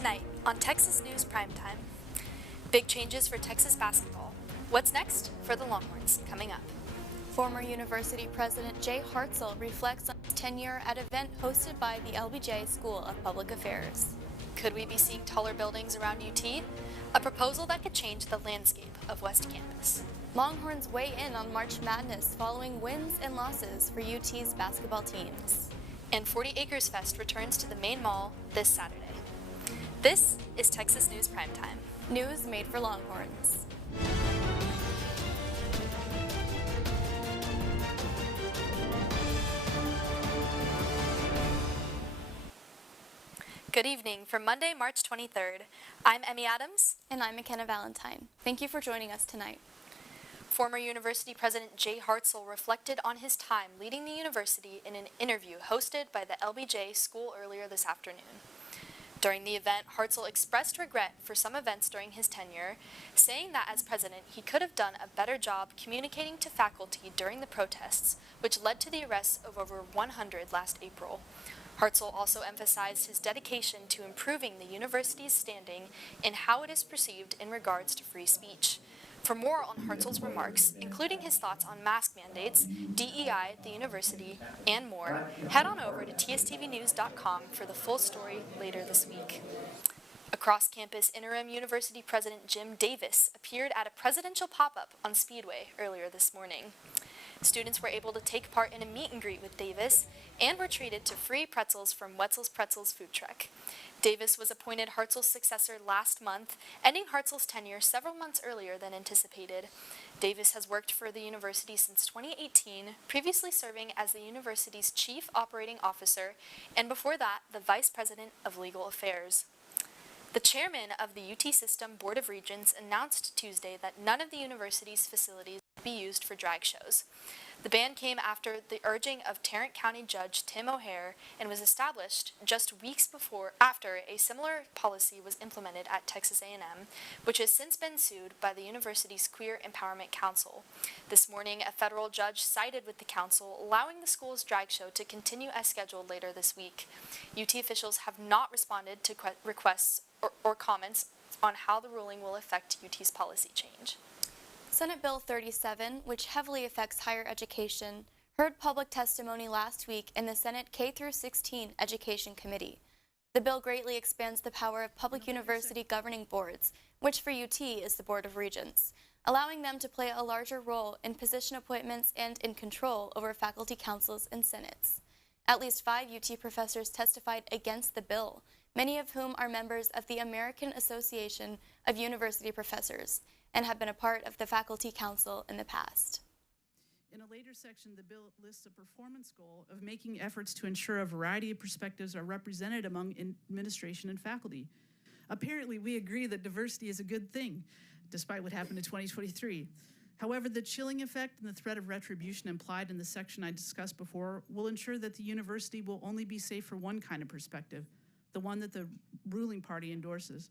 Tonight on Texas News Primetime, big changes for Texas basketball. What's next for the Longhorns? Coming up. Former university president Jay Hartzell reflects on his tenure at an event hosted by the LBJ School of Public Affairs. Could we be seeing taller buildings around UT? A proposal that could change the landscape of West Campus. Longhorns weigh in on March Madness following wins and losses for UT's basketball teams. And 40 Acres Fest returns to the main mall this Saturday. This is Texas News Primetime. News made for Longhorns. Good evening for Monday, March 23rd. I'm Emmie Adams. And I'm McKenna Valentine. Thank you for joining us tonight. Former university president Jay Hartzell reflected on his time leading the university in an interview hosted by the LBJ School earlier this afternoon. During the event, Hartzell expressed regret for some events during his tenure, saying that as president he could have done a better job communicating to faculty during the protests, which led to the arrests of over 100 last April. Hartzell also emphasized his dedication to improving the university's standing and how it is perceived in regards to free speech. For more on Hartzell's remarks, including his thoughts on mask mandates, DEI at the university, and more, head on over to tstvnews.com for the full story later this week. Across campus, interim university president Jim Davis appeared at a presidential pop-up on Speedway earlier this morning. Students were able to take part in a meet and greet with Davis and were treated to free pretzels from Wetzel's Pretzels food truck. Davis was appointed Hartzell's successor last month, ending Hartzell's tenure several months earlier than anticipated. Davis has worked for the university since 2018, previously serving as the university's chief operating officer, and before that, the vice president of legal affairs. The chairman of the UT System Board of Regents announced Tuesday that none of the university's facilities would be used for drag shows. The ban came after the urging of Tarrant County Judge Tim O'Hare and was established just weeks after a similar policy was implemented at Texas A&M, which has since been sued by the university's Queer Empowerment Council. This morning, a federal judge sided with the council, allowing the school's drag show to continue as scheduled later this week. UT officials have not responded to requests or comments on how the ruling will affect UT's policy change. Senate Bill 37, which heavily affects higher education, heard public testimony last week in the Senate K-16 Education Committee. The bill greatly expands the power of public university governing boards, which for UT is the Board of Regents, allowing them to play a larger role in position appointments and in control over faculty councils and senates. At least 5 UT professors testified against the bill, many of whom are members of the American Association of University Professors and have been a part of the faculty council in the past. In a later section, the bill lists a performance goal of making efforts to ensure a variety of perspectives are represented among administration and faculty. Apparently, we agree that diversity is a good thing, despite what happened in 2023. However, the chilling effect and the threat of retribution implied in the section I discussed before will ensure that the university will only be safe for one kind of perspective, the one that the ruling party endorses.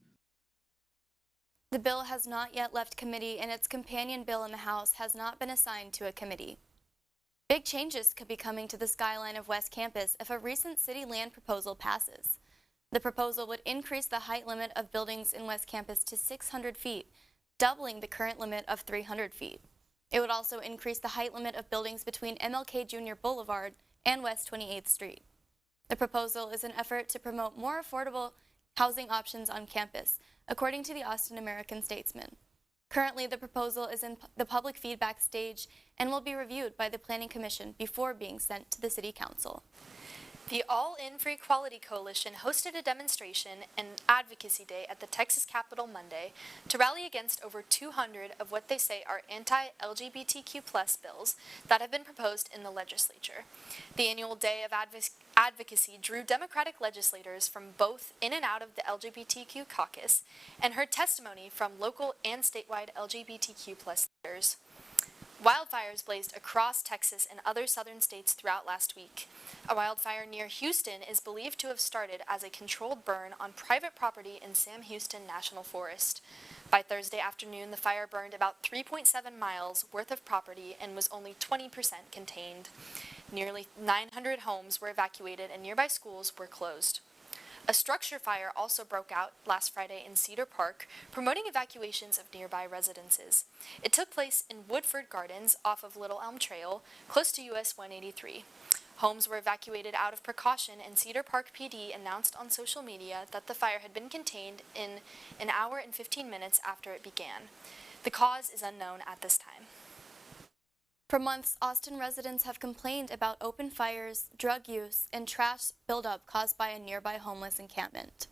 The bill has not yet left committee, and its companion bill in the House has not been assigned to a committee. Big changes could be coming to the skyline of West Campus if a recent city land proposal passes. The proposal would increase the height limit of buildings in West Campus to 600 feet, doubling the current limit of 300 feet. It would also increase the height limit of buildings between MLK Jr. Boulevard and West 28th Street. The proposal is an effort to promote more affordable housing options on campus, according to the Austin American-Statesman. Currently, the proposal is in the public feedback stage and will be reviewed by the Planning Commission before being sent to the City Council. The All In for Equality Coalition hosted a demonstration and advocacy day at the Texas Capitol Monday to rally against over 200 of what they say are anti-LGBTQ+ bills that have been proposed in the legislature. The annual day of advocacy drew Democratic legislators from both in and out of the LGBTQ caucus and heard testimony from local and statewide LGBTQ+ leaders. Wildfires blazed across Texas and other southern states throughout last week. A wildfire near Houston is believed to have started as a controlled burn on private property in Sam Houston National Forest. By Thursday afternoon, the fire burned about 3.7 miles worth of property and was only 20% contained. Nearly 900 homes were evacuated and nearby schools were closed. A structure fire also broke out last Friday in Cedar Park, promoting evacuations of nearby residences. It took place in Woodford Gardens off of Little Elm Trail, close to US 183. Homes were evacuated out of precaution, and Cedar Park PD announced on social media that the fire had been contained in an hour and 15 minutes after it began. The cause is unknown at this time. For months, Austin residents have complained about open fires, drug use, and trash buildup caused by a nearby homeless encampment.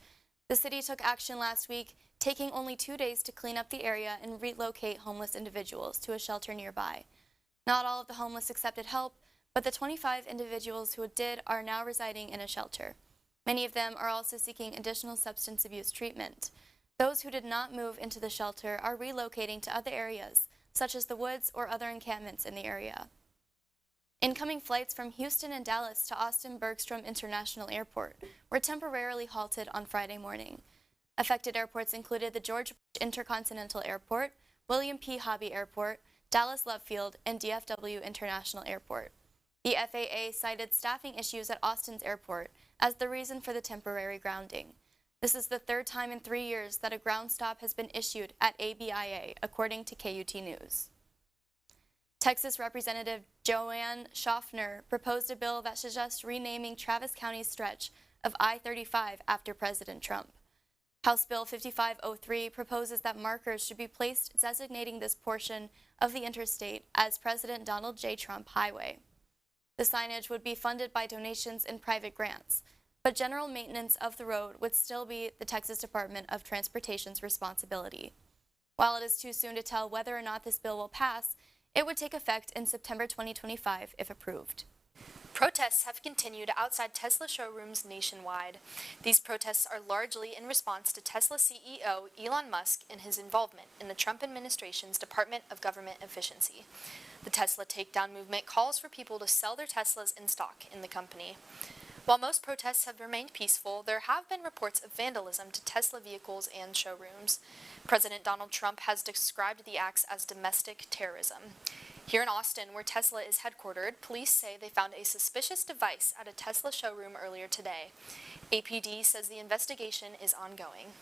The city took action last week, taking only 2 days to clean up the area and relocate homeless individuals to a shelter nearby. Not all of the homeless accepted help, but the 25 individuals who did are now residing in a shelter. Many of them are also seeking additional substance abuse treatment. Those who did not move into the shelter are relocating to other areas, such as the woods or other encampments in the area. Incoming flights from Houston and Dallas to Austin Bergstrom International Airport were temporarily halted on Friday morning. Affected airports included the George Bush Intercontinental Airport, William P. Hobby Airport, Dallas Love Field, and DFW International Airport. The FAA cited staffing issues at Austin's airport as the reason for the temporary grounding. This is the third time in 3 years that a ground stop has been issued at ABIA, according to KUT News. Texas Representative Joanne Schaffner proposed a bill that suggests renaming Travis County's stretch of I-35 after President Trump. House Bill 5503 proposes that markers should be placed designating this portion of the interstate as President Donald J. Trump Highway. The signage would be funded by donations and private grants, but general maintenance of the road would still be the Texas Department of Transportation's responsibility. While it is too soon to tell whether or not this bill will pass, it would take effect in September 2025 if approved. Protests have continued outside Tesla showrooms nationwide. These protests are largely in response to Tesla CEO Elon Musk and his involvement in the Trump administration's Department of Government Efficiency. The Tesla takedown movement calls for people to sell their Teslas in stock in the company. While most protests have remained peaceful, there have been reports of vandalism to Tesla vehicles and showrooms. President Donald Trump has described the acts as domestic terrorism. Here in Austin, where Tesla is headquartered, police say they found a suspicious device at a Tesla showroom earlier today. APD says the investigation is ongoing.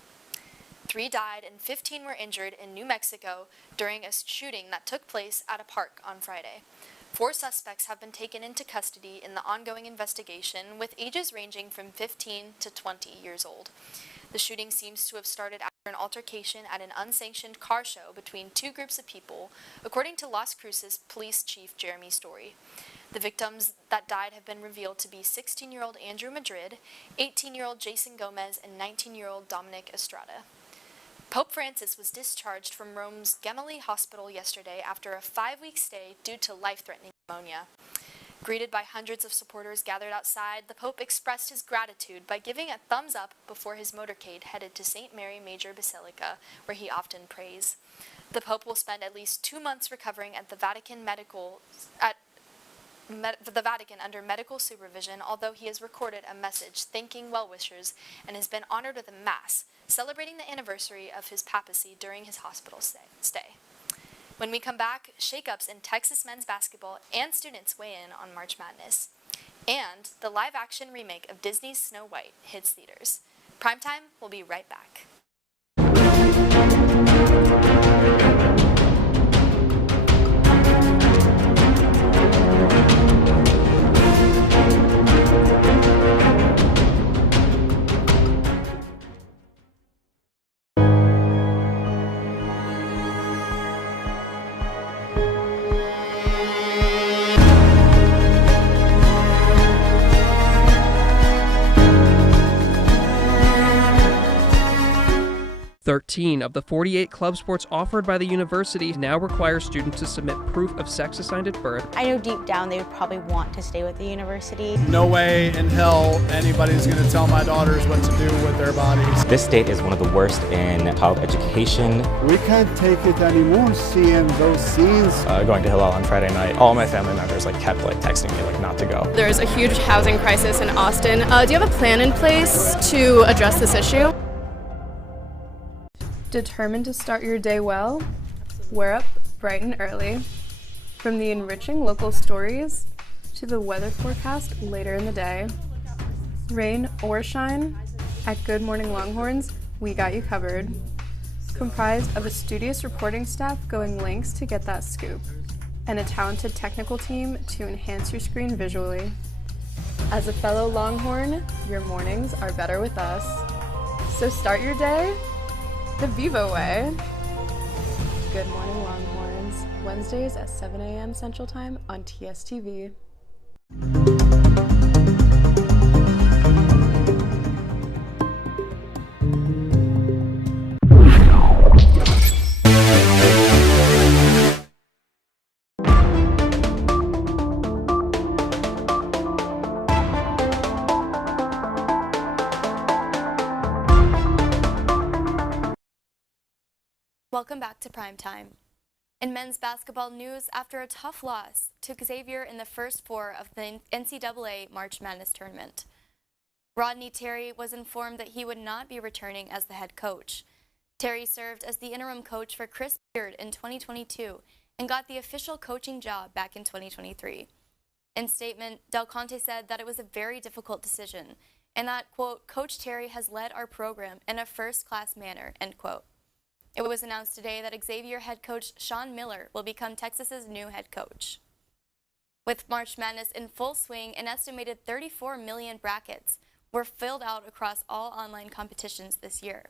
3 died and 15 were injured in New Mexico during a shooting that took place at a park on Friday. 4 suspects have been taken into custody in the ongoing investigation, with ages ranging from 15 to 20 years old. The shooting seems to have started after an altercation at an unsanctioned car show between 2 groups of people, according to Las Cruces Police Chief Jeremy Story. The victims that died have been revealed to be 16-year-old Andrew Madrid, 18-year-old Jason Gomez, and 19-year-old Dominic Estrada. Pope Francis was discharged from Rome's Gemelli Hospital yesterday after a 5-week stay due to life-threatening pneumonia. Greeted by hundreds of supporters gathered outside, the Pope expressed his gratitude by giving a thumbs up before his motorcade headed to St. Mary Major Basilica, where he often prays. The Pope will spend at least 2 months recovering at the Vatican under medical supervision, although he has recorded a message thanking well-wishers and has been honored with a Mass, celebrating the anniversary of his papacy during his hospital stay. When we come back, shakeups in Texas men's basketball and students weigh in on March Madness. And the live-action remake of Disney's Snow White hits theaters. Primetime will be right back. Thirteen of the 48 club sports offered by the university now require students to submit proof of sex assigned at birth. I know deep down they would probably want to stay with the university. No way in hell anybody's going to tell my daughters what to do with their bodies. This state is one of the worst in child education. We can't take it anymore, seeing those scenes. Going to Hillel on Friday night, all my family members kept texting me not to go. There's a huge housing crisis in Austin. Do you have a plan in place to address this issue? Determined to start your day well? We're up bright and early. From the enriching local stories to the weather forecast later in the day. Rain or shine, At Good Morning Longhorns, we got you covered. Comprised of a studious reporting staff going lengths to get that scoop, and a talented technical team to enhance your screen visually. As a fellow Longhorn, your mornings are better with us. So start your day the Vivo way. Good Morning Longhorns, Wednesdays at 7 a.m. Central Time on TSTV. Welcome back to Primetime. In men's basketball news, after a tough loss to Xavier in the first four of the NCAA March Madness tournament, Rodney Terry was informed that he would not be returning as the head coach. Terry served as the interim coach for Chris Beard in 2022 and got the official coaching job back in 2023. In statement, Del Conte said that it was a very difficult decision and that, quote, Coach Terry has led our program in a first-class manner, end quote. It was announced today that Xavier head coach Sean Miller will become Texas's new head coach. With March Madness in full swing, an estimated 34 million brackets were filled out across all online competitions this year.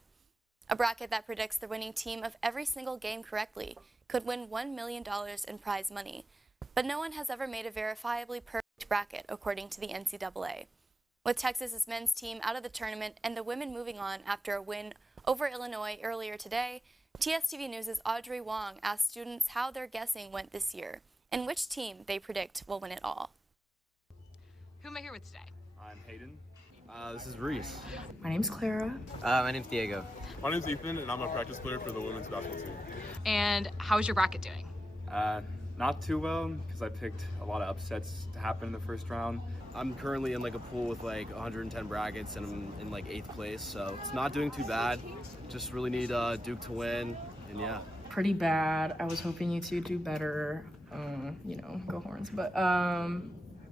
A bracket that predicts the winning team of every single game correctly could win $1 million in prize money, but no one has ever made a verifiably perfect bracket, according to the NCAA. With Texas's men's team out of the tournament and the women moving on after a win over Illinois earlier today, TSTV News' Audrey Wong asked students how their guessing went this year and which team they predict will win it all. Who am I here with today? I'm Hayden. This is Reese. My name's Clara. My name's Diego. My name's Ethan, and I'm a practice player for the women's basketball team. And how's your bracket doing? Not too well, because I picked a lot of upsets to happen in the first round. I'm currently in like a pool with like 110 brackets, and I'm in like 8th place, so it's not doing too bad. Just really need Duke to win, and yeah. Pretty bad. I was hoping you two do better. Go Horns. But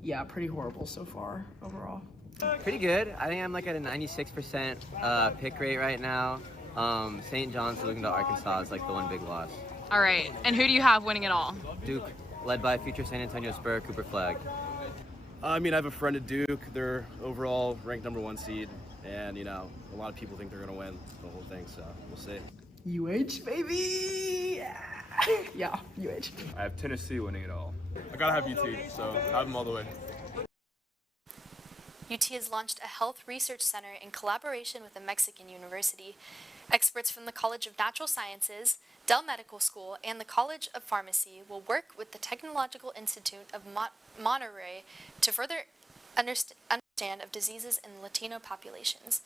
yeah, pretty horrible so far overall. Pretty good. I think I'm like at a 96% pick rate right now. St. John's losing to Arkansas is like the one big loss. All right, and who do you have winning it all? Duke, led by future San Antonio Spur Cooper Flagg. I have a friend at Duke. They're overall ranked #1 seed, and a lot of people think they're gonna win the whole thing, so we'll see. UH, baby! Yeah, UH. I have Tennessee winning it all. I gotta have UT, so have them all the way. UT has launched a health research center in collaboration with a Mexican university. Experts from the College of Natural Sciences, Dell Medical School, and the College of Pharmacy will work with the Technological Institute of Monterrey to further understand of diseases in Latino populations.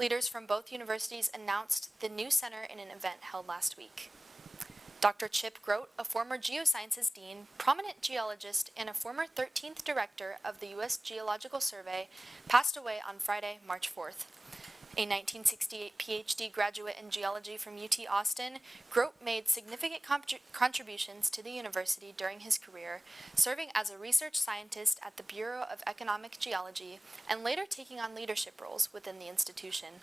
Leaders from both universities announced the new center in an event held last week. Dr. Chip Grote, a former geosciences dean, prominent geologist, and a former 13th director of the U.S. Geological Survey, passed away on Friday, March 4th. A 1968 PhD graduate in geology from UT Austin, Grote made significant contributions to the university during his career, serving as a research scientist at the Bureau of Economic Geology and later taking on leadership roles within the institution.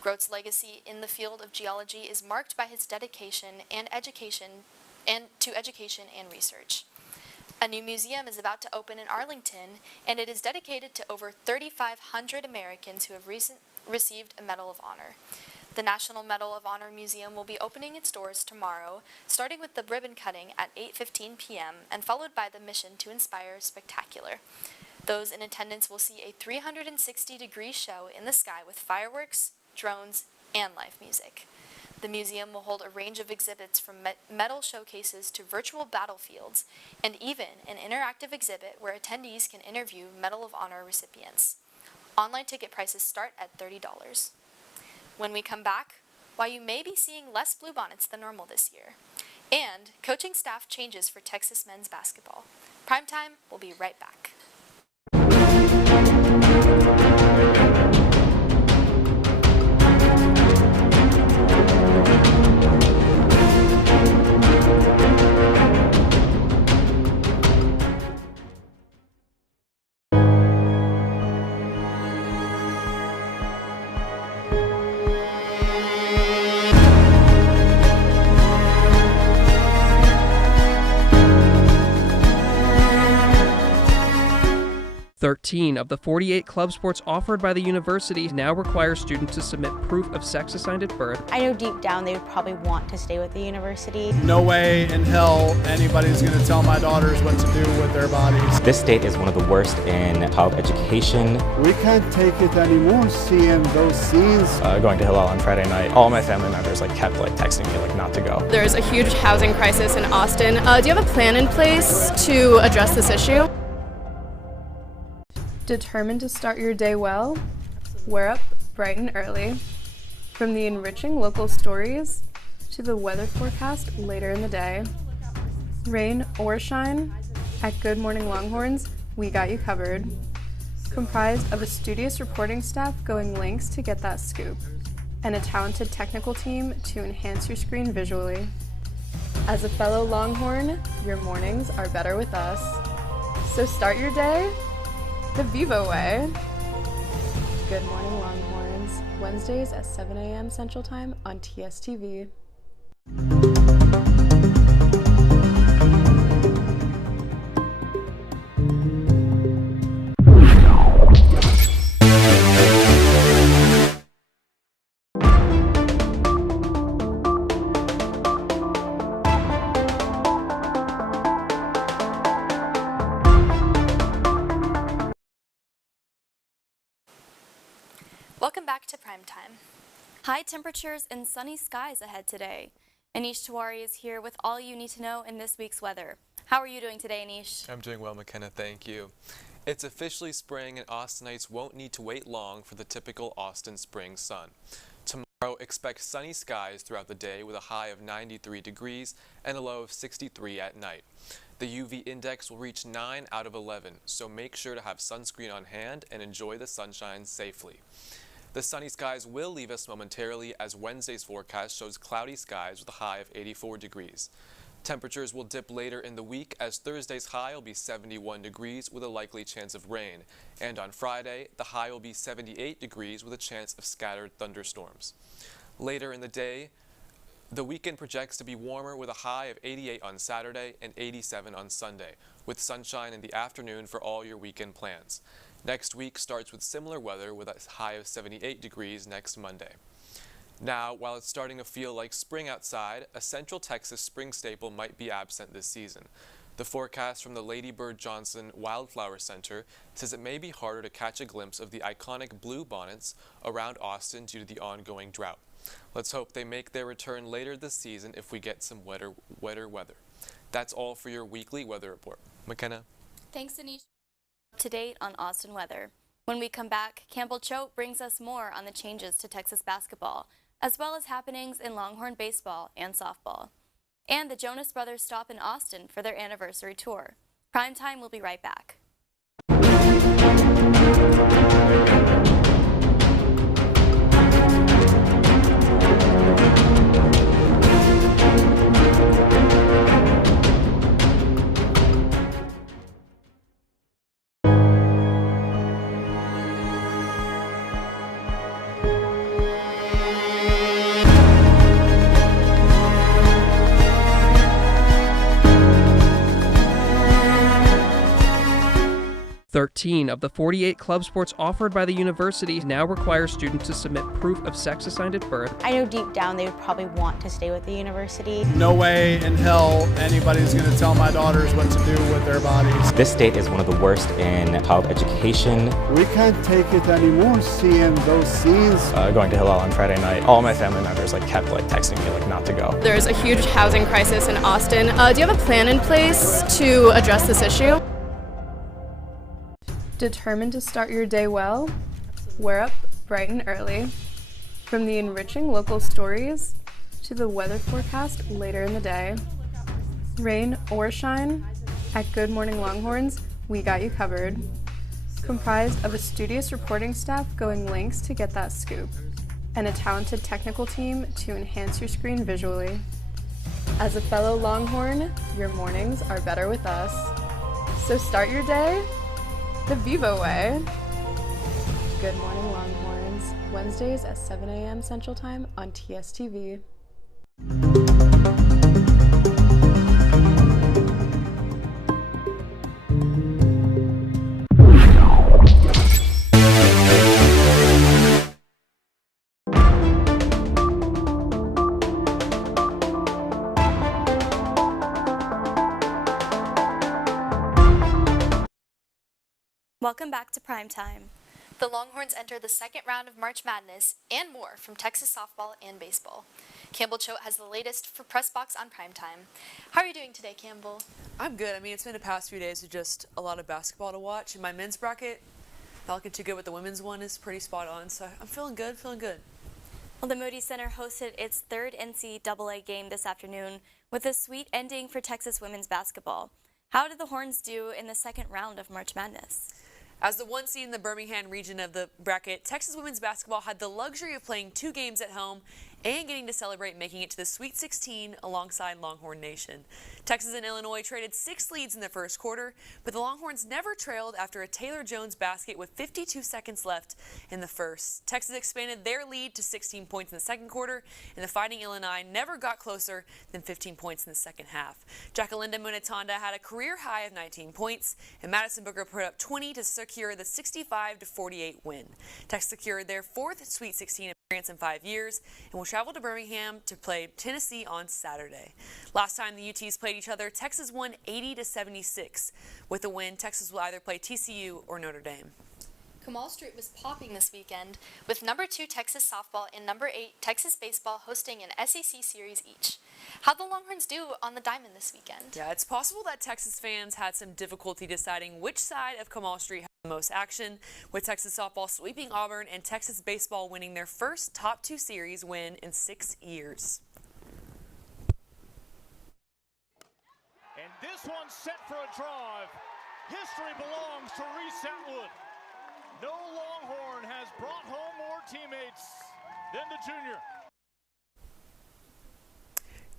Grote's legacy in the field of geology is marked by his dedication to education and research. A new museum is about to open in Arlington, and it is dedicated to over 3,500 Americans who have received a Medal of Honor. The National Medal of Honor Museum will be opening its doors tomorrow, starting with the ribbon cutting at 8:15 p.m. and followed by the Mission to Inspire Spectacular. Those in attendance will see a 360-degree show in the sky with fireworks, drones, and live music. The museum will hold a range of exhibits from metal showcases to virtual battlefields, and even an interactive exhibit where attendees can interview Medal of Honor recipients. Online ticket prices start at $30. When we come back, why you may be seeing less bluebonnets than normal this year, and coaching staff changes for Texas men's basketball. Primetime will be right back. 13 of the 48 club sports offered by the university now require students to submit proof of sex assigned at birth. I know deep down they would probably want to stay with the university. No way in hell anybody's going to tell my daughters what to do with their bodies. This state is one of the worst in child education. We can't take it anymore seeing those scenes. Going to Hillel on Friday night, all my family members kept texting me not to go. There's a huge housing crisis in Austin. Do you have a plan in place to address this issue? Determined to start your day well? We're up bright and early. From the enriching local stories to the weather forecast later in the day. Rain or shine, at Good Morning Longhorns, we got you covered. Comprised of a studious reporting staff going lengths to get that scoop, and a talented technical team to enhance your screen visually. As a fellow Longhorn, your mornings are better with us. So start your day the Vivo way. Good Morning Longhorns, Wednesdays at 7 a.m. Central Time on TSTV. Welcome back to Primetime. High temperatures and sunny skies ahead today. Anish Tiwari is here with all you need to know in this week's weather. How are you doing today, Anish? I'm doing well, McKenna, thank you. It's officially spring and Austinites won't need to wait long for the typical Austin spring sun. Tomorrow, expect sunny skies throughout the day with a high of 93 degrees and a low of 63 at night. The UV index will reach 9 out of 11, so make sure to have sunscreen on hand and enjoy the sunshine safely. The sunny skies will leave us momentarily as Wednesday's forecast shows cloudy skies with a high of 84 degrees. Temperatures will dip later in the week as Thursday's high will be 71 degrees with a likely chance of rain. And on Friday, the high will be 78 degrees with a chance of scattered thunderstorms. Later in the day, the weekend projects to be warmer with a high of 88 on Saturday and 87 on Sunday, with sunshine in the afternoon for all your weekend plans. Next week starts with similar weather with a high of 78 degrees next Monday. Now, while it's starting to feel like spring outside, a Central Texas spring staple might be absent this season. The forecast from the Lady Bird Johnson Wildflower Center says it may be harder to catch a glimpse of the iconic blue bonnets around Austin due to the ongoing drought. Let's hope they make their return later this season if we get some wetter weather. That's all for your weekly weather report. McKenna? Thanks, Anish. Up to date on Austin weather. When we come back, Campbell Choate brings us more on the changes to Texas basketball, as well as happenings in Longhorn baseball and softball. And the Jonas Brothers stop in Austin for their anniversary tour. Primetime will be right back. Thirteen of the 48 club sports offered by the university now require students to submit proof of sex assigned at birth. I know deep down they would probably want to stay with the university. No way in hell anybody's going to tell my daughters what to do with their bodies. This state is one of the worst in child education. We can't take it anymore seeing those scenes. Going to Hillel on Friday night, all my family members kept texting me not to go. There's a huge housing crisis in Austin. Do you have a plan in place to address this issue? Determined to start your day well? We're up bright and early. From the enriching local stories to the weather forecast later in the day. Rain or shine, at Good Morning Longhorns, we got you covered. Comprised of a studious reporting staff going lengths to get that scoop, and a talented technical team to enhance your screen visually. As a fellow Longhorn, your mornings are better with us. So start your day the Vivo way. Good Morning Longhorns, Wednesdays at 7 a.m. Central Time on TSTV. Welcome back to Primetime. The Longhorns enter the second round of March Madness and more from Texas softball and baseball. Campbell Choate has the latest for Press Box on Primetime. How are you doing today, Campbell? I'm good. I mean, it's been the past few days of just a lot of basketball to watch. In my men's bracket, not looking too good, but the women's one is pretty spot on, so I'm feeling good, Well, the Moody Center hosted its third NCAA game this afternoon with a sweet ending for Texas women's basketball. How did the Horns do in the second round of March Madness? As the 1 seed in the Birmingham region of the bracket, Texas women's basketball had the luxury of playing 2 games at home and getting to celebrate making it to the Sweet 16 alongside Longhorn Nation. Texas and Illinois traded 6 leads in the first quarter, but the Longhorns never trailed after a Taylor Jones basket with 52 seconds left in the first. Texas expanded their lead to 16 points in the second quarter, and the Fighting Illini never got closer than 15 points in the second half. Jacqueline Munatonda had a career high of 19 points, and Madison Booker put up 20 to secure the 65-48 win. Texas secured their 4th Sweet 16 appearance in 5 years and will travel to Birmingham to play Tennessee on Saturday. Last time the UTs played each other, Texas won 80-76. With the win, Texas will either play TCU or Notre Dame. Kamal Street was popping this weekend with number 2 Texas softball and number 8 Texas baseball hosting an SEC series each. How'd the Longhorns do on the diamond this weekend? Yeah, it's possible that Texas fans had some difficulty deciding which side of Kamal Street had the most action, with Texas softball sweeping Auburn and Texas baseball winning their first top 2 series win in 6 years. And this one's set for a drive. History belongs to Reese Atwood. No Longhorn has brought home more teammates than the junior.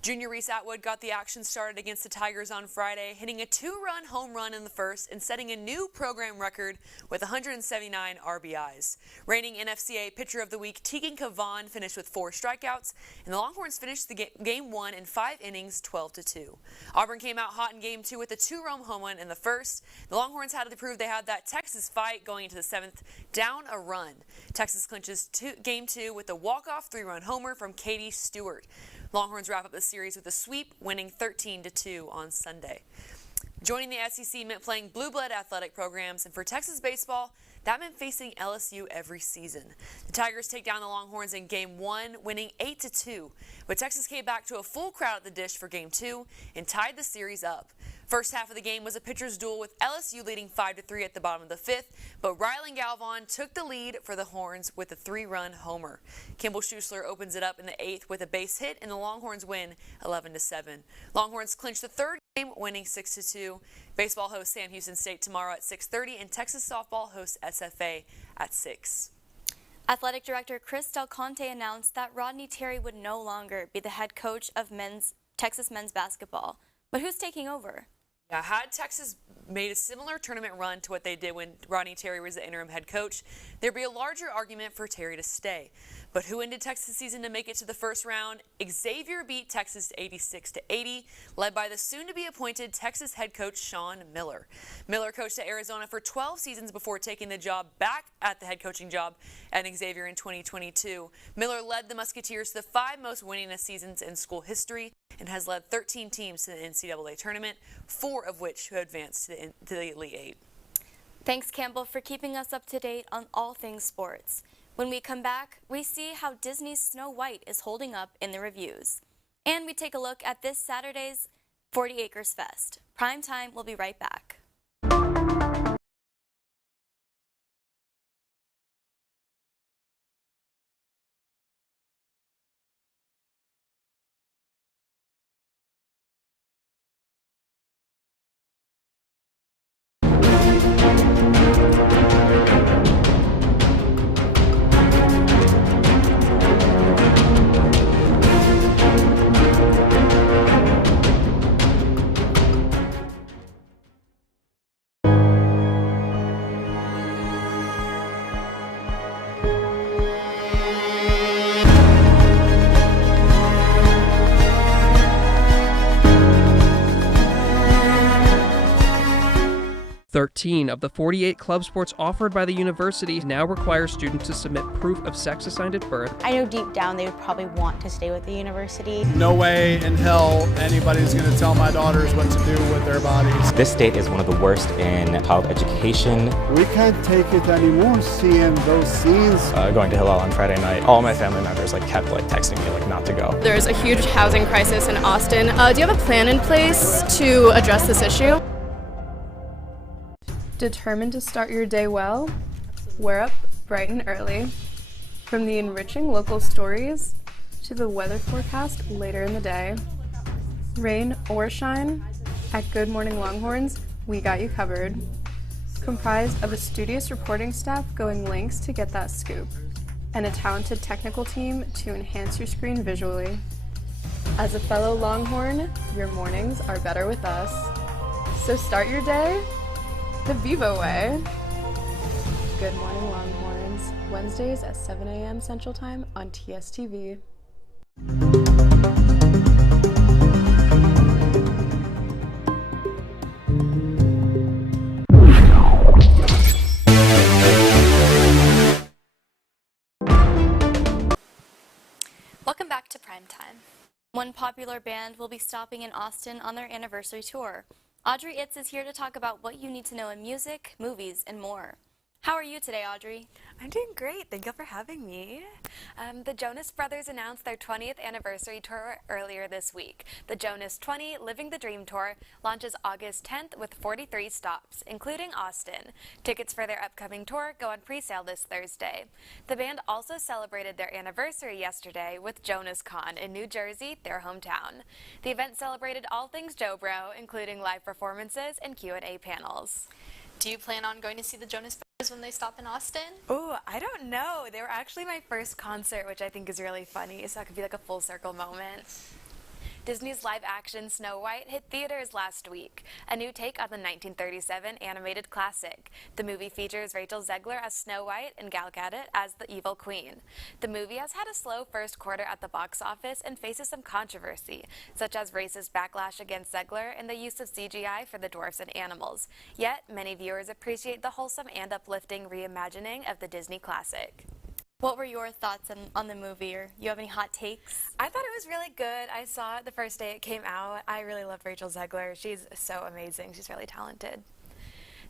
Junior Reese Atwood got the action started against the Tigers on Friday, hitting a 2-run home run in the first and setting a new program record with 179 RBIs. Reigning NFCA Pitcher of the Week Tegan Cavan finished with 4 strikeouts, and the Longhorns finished the game 1 in 5 innings, 12-2. Auburn came out hot in game 2 with a 2-run home run in the first. The Longhorns had to prove they had that Texas fight going into the 7th, down a run. Texas clinches game 2 with a walk-off 3-run homer from Katie Stewart. Longhorns wrap up the series with a sweep, winning 13-2 on Sunday. Joining the SEC meant playing blue blood athletic programs, and for Texas baseball, that meant facing LSU every season. The Tigers take down the Longhorns in Game 1, winning 8-2, but Texas came back to a full crowd at the dish for Game 2 and tied the series up. First half of the game was a pitcher's duel with LSU leading 5-3 at the bottom of the 5th, but Rylan Galvan took the lead for the Horns with a 3-run homer. Kimball Schuessler opens it up in the 8th with a base hit, and the Longhorns win 11-7. Longhorns clinch the third game, winning 6-2. Baseball hosts Sam Houston State tomorrow at 6:30, and Texas softball hosts SFA at 6. Athletic Director Chris Del Conte announced that Rodney Terry would no longer be the head coach of Texas men's basketball. But who's taking over? Yeah, had Texas made a similar tournament run to what they did when Rodney Terry was the interim head coach, there'd be a larger argument for Terry to stay. But who ended Texas' season to make it to the first round? Xavier beat Texas 86-80, led by the soon-to-be-appointed Texas head coach Sean Miller. Miller coached at Arizona for 12 seasons before taking the job back at the head coaching job at Xavier in 2022. Miller led the Musketeers to the 5 most winningest seasons in school history and has led 13 teams to the NCAA tournament, 4 of which have advanced to the Elite 8. Thanks, Campbell, for keeping us up to date on all things sports. When we come back, we see how Disney's Snow White is holding up in the reviews. And we take a look at this Saturday's 40 Acres Fest. Primetime will be right back. 13 of the 48 club sports offered by the university now require students to submit proof of sex assigned at birth. I know deep down they would probably want to stay with the university. No way in hell anybody's going to tell my daughters what to do with their bodies. This state is one of the worst in child education. We can't take it anymore seeing those scenes. Going to Hillel on Friday night, all my family members kept texting me not to go. There's a huge housing crisis in Austin. Do you have a plan in place to address this issue? Determined to start your day well? We're up bright and early. From the enriching local stories to the weather forecast later in the day. Rain or shine, at Good Morning Longhorns, we got you covered. Comprised of a studious reporting staff going lengths to get that scoop, and a talented technical team to enhance your screen visually. As a fellow Longhorn, your mornings are better with us. So start your day the Vivo way. Good Morning Longhorns, Wednesdays at 7 a.m. Central Time on TSTV. Welcome back to Primetime. One popular band will be stopping in Austin on their anniversary tour. Audrey Itz is here to talk about what you need to know in music, movies, and more. How are you today, Audrey? I'm doing great. Thank you for having me. The Jonas Brothers announced their 20th anniversary tour earlier this week. The Jonas 20 Living the Dream Tour launches August 10th with 43 stops, including Austin. Tickets for their upcoming tour go on pre-sale this Thursday. The band also celebrated their anniversary yesterday with Jonas Con in New Jersey, their hometown. The event celebrated all things Joe Bro, including live performances and Q&A panels. Do you plan on going to see the Jonas Brothers when they stop in Austin? Oh, I don't know. They were actually my first concert, which I think is really funny, so that could be like a full circle moment. Disney's live-action Snow White hit theaters last week, a new take on the 1937 animated classic. The movie features Rachel Zegler as Snow White and Gal Gadot as the evil queen. The movie has had a slow first quarter at the box office and faces some controversy, such as racist backlash against Zegler and the use of CGI for the dwarfs and animals. Yet, many viewers appreciate the wholesome and uplifting reimagining of the Disney classic. What were your thoughts on the movie, or you have any hot takes? I thought it was really good. I saw it the first day it came out. I really love Rachel Zegler. She's so amazing. She's really talented.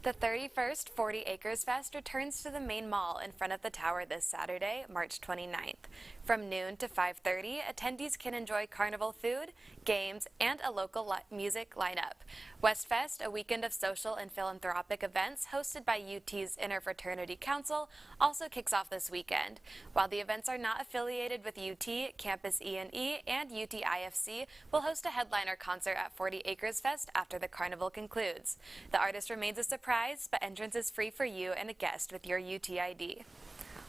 The 31st 40 Acres Fest returns to the main mall in front of the tower this Saturday, March 29th. From noon to 5:30, attendees can enjoy carnival food, games, and a local music lineup. Westfest, a weekend of social and philanthropic events hosted by UT's Interfraternity Council, also kicks off this weekend. While the events are not affiliated with UT, Campus E&E and UT IFC will host a headliner concert at 40 Acres Fest after the carnival concludes. The artist remains a surprise, but entrance is free for you and a guest with your UT ID.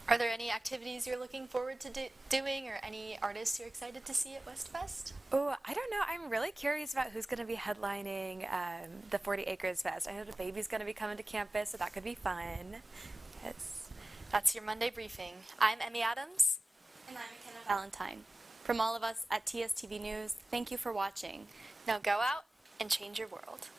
Are there any activities you're looking forward to doing, or any artists you're excited to see at Westfest? Oh, I don't know. I'm really curious about who's going to be headlining the 40 Acres Fest. I know the baby's going to be coming to campus, so that could be fun. Yes. That's your Monday briefing. I'm Emmie Adams. And I'm McKenna Valentine. From all of us at TSTV News, thank you for watching. Now go out and change your world.